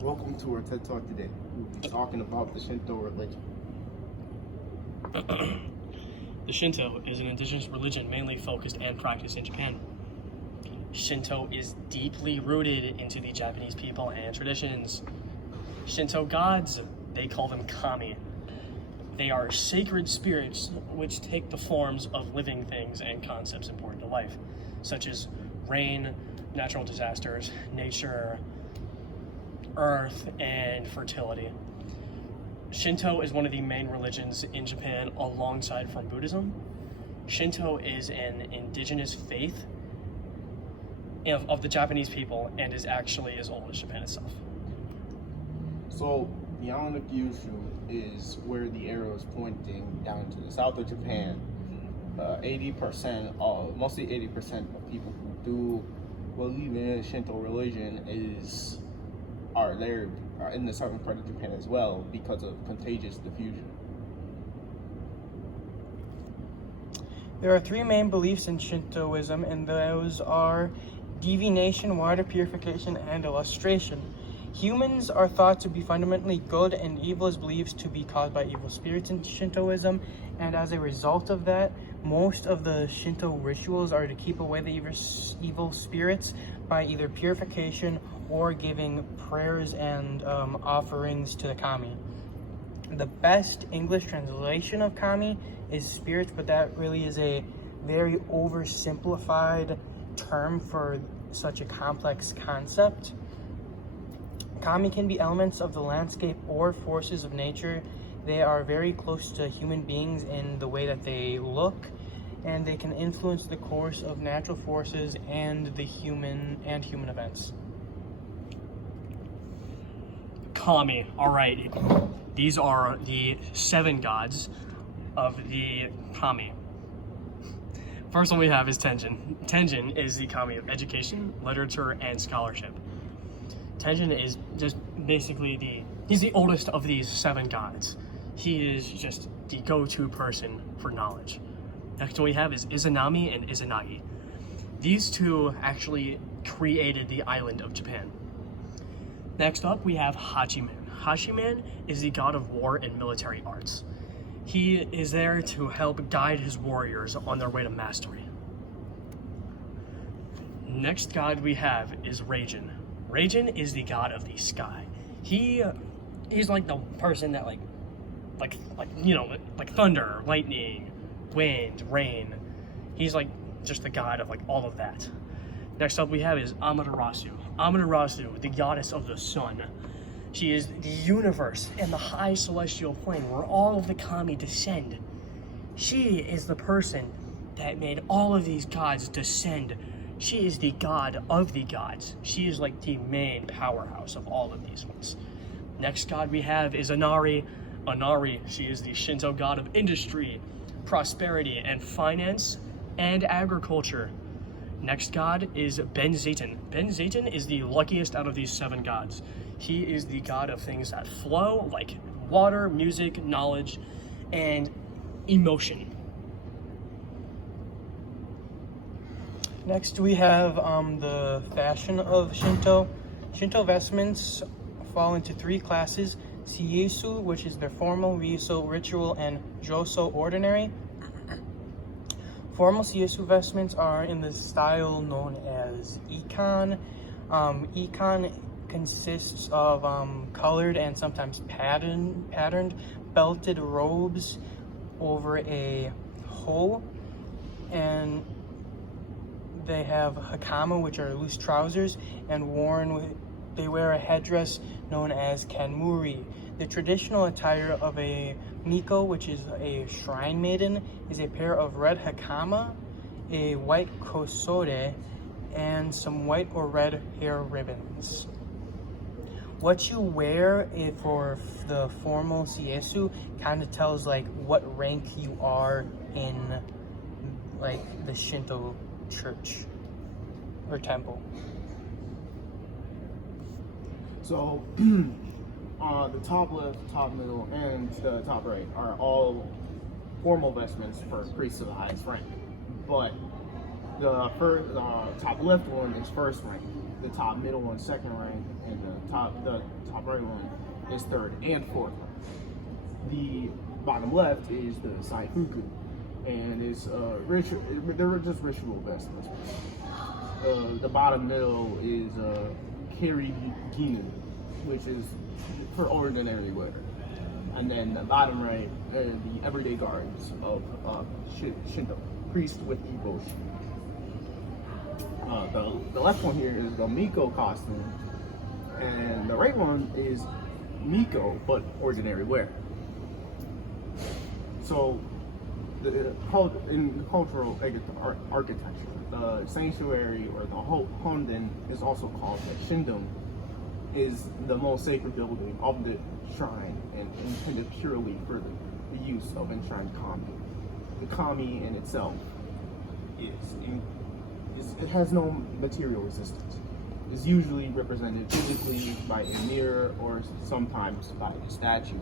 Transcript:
Welcome to our TED Talk today. We'll be talking about the Shinto religion. The Shinto is an indigenous religion mainly focused and practiced in Japan. Shinto is deeply rooted into the Japanese people and traditions. Shinto gods, they call them kami. They are sacred spirits which take the forms of living things and concepts important to life, such as rain, natural disasters, nature, earth, and fertility. Shinto is one of the main religions in Japan alongside from Buddhism. Shinto is an indigenous faith of the Japanese people and is actually as old as Japan itself. So, beyond the Kyushu is where the arrow is pointing down to the south of Japan. 80%, mostly 80% of people who do believe in Shinto religion are there in the southern part of Japan as well because of contagious diffusion. There are three main beliefs in Shintoism, and those are divination, water purification, and illustration. Humans are thought to be fundamentally good, and evil is believed to be caused by evil spirits in Shintoism, and as a result of that, most of the Shinto rituals are to keep away the evil spirits by either purification or giving prayers and offerings to the kami. The best English translation of kami is spirits, but that really is a very oversimplified term for such a complex concept. Kami can be elements of the landscape or forces of nature. They are very close to human beings in the way that they look, and they can influence the course of natural forces and human events. Kami, alright. These are the 7 gods of the kami. First one we have is Tenjin. Tenjin is the kami of education, literature, and scholarship. Tenjin is just basically he's the oldest of these 7 gods. He is just the go-to person for knowledge. Next one we have is Izanami and Izanagi. These two actually created the island of Japan. Next up we have Hachiman. Hachiman is the god of war and military arts. He is there to help guide his warriors on their way to mastery. Next god we have is Raijin. Raijin is the god of the sky. He's like the person that like thunder, lightning, wind, rain. He's like just the god of like all of that. Next up we have is Amaterasu. Amaterasu, the goddess of the sun. She is the universe and the high celestial plane where all of the kami descend. She is the person that made all of these gods descend. She is the god of the gods. She is like the main powerhouse of all of these ones. Next god we have is Inari. Inari, she is the Shinto god of industry, prosperity, and finance, and agriculture. Next god is Benzaiten. Benzaiten is the luckiest out of these 7 gods. He is the god of things that flow, like water, music, knowledge, and emotion. Next we have the fashion of Shinto. Shinto vestments fall into 3 classes: Seisu, which is their formal, Ryuso ritual, and Joso ordinary. Formal Seisu vestments are in the style known as Ikon. Ikon consists of colored and sometimes patterned belted robes over a ho, and they have hakama, which are loose trousers, and they wear a headdress known as kanmuri. The traditional attire of a miko, which is a shrine maiden, is a pair of red hakama, a white kosode, and some white or red hair ribbons. What you wear for the formal siesu kind of tells like what rank you are in like the Shinto church or temple. So, the top left, top middle, and the top right are all formal vestments for priests of the highest rank. But the top left one is first rank. the top middle and second rank, and the top right one is third and fourth. The bottom left is the Saifuku, and it's they're just ritual vestments. The bottom middle is Kiriginu, which is for ordinary wear. And then the bottom right are the everyday garments of Shinto, priest with devotion. The left one here is the Miko costume, and the right one is Miko, but ordinary wear. So, in cultural architecture, the sanctuary or the Honden is also called the Shinto, is the most sacred building of the shrine and intended purely for the use of enshrined kami. The kami in itself it has no material resistance. It's usually represented physically by a mirror or sometimes by a statue.